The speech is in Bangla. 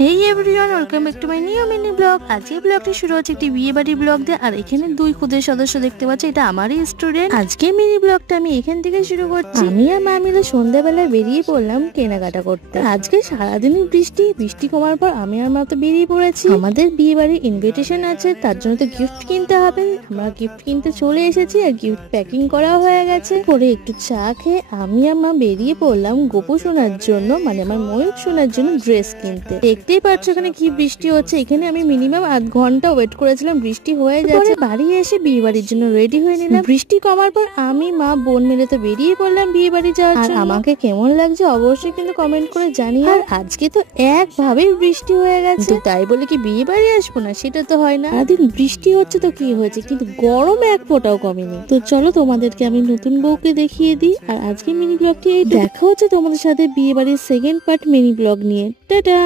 Hey everyone, welcome back to my new mini blog. আজকে ব্লগটি শুরু হচ্ছে একটি বিয়ে বাড়ির ব্লগ দিয়ে। আর এখানে দুই খুদের সদস্য দেখতে পাচ্ছি, এটা আমারই স্টুডেন্ট। আজকে মিনি ব্লগটা আমি এখান থেকে শুরু করছি। আমি আর মা মিলে সন্ধ্যাবেলায় বেরিয়ে পড়লাম কেনাকাটা করতে। আজকে সারাদিনই বৃষ্টি কমার পর আমি আর মা তো বেরিয়ে পড়েছি। আমাদের বিয়ে বাড়ির ইনভিটেশন আছে, তার জন্য তো গিফট কিনতে হবে। আমরা গিফট কিনতে চলে এসেছি আর গিফট প্যাকিং করা হয়ে গেছে। পরে একটু চা খেয়ে আমি আর মা বেরিয়ে পড়লাম গোপু সোনার জন্য, মানে আমার ময়ূর সোনার জন্য ড্রেস কিনতে। দেখতেই পাচ্ছ এখানে কি বৃষ্টি হচ্ছে। এখানে আমি মিনিমাম আধ ঘন্টা ওয়েট করেছিলাম, বৃষ্টি হয়ে যাচ্ছে। বাড়ি এসে বিয়ে বাড়ির জন্য রেডি হয়ে নিলাম। বৃষ্টি কমার পর আমি মা বোন মিলে তো বেরিয়ে পড়লাম বিয়ে বাড়ি যাওয়ার জন্য। আমাকে কেমন লাগছে অবশ্যই কিন্তু কমেন্ট করে জানিও। আর আজকে তো একভাবেই বৃষ্টি হয়ে গেছে, তাই বলে কি বিয়ে বাড়ি আসবো না সেটা তো হয় না। সারাদিন বৃষ্টি হচ্ছে তো কি হয়েছে, কিন্তু গরম এক ফোঁটাও কমেনি। তো চলো তোমাদেরকে আমি নতুন বউকে দেখিয়ে দিই। আর আজকে মিনি ব্লগটি দেখা হচ্ছে তোমাদের সাথে বিয়ে বাড়ির সেকেন্ড পার্ট মিনি ব্লগ নিয়ে। টাটা।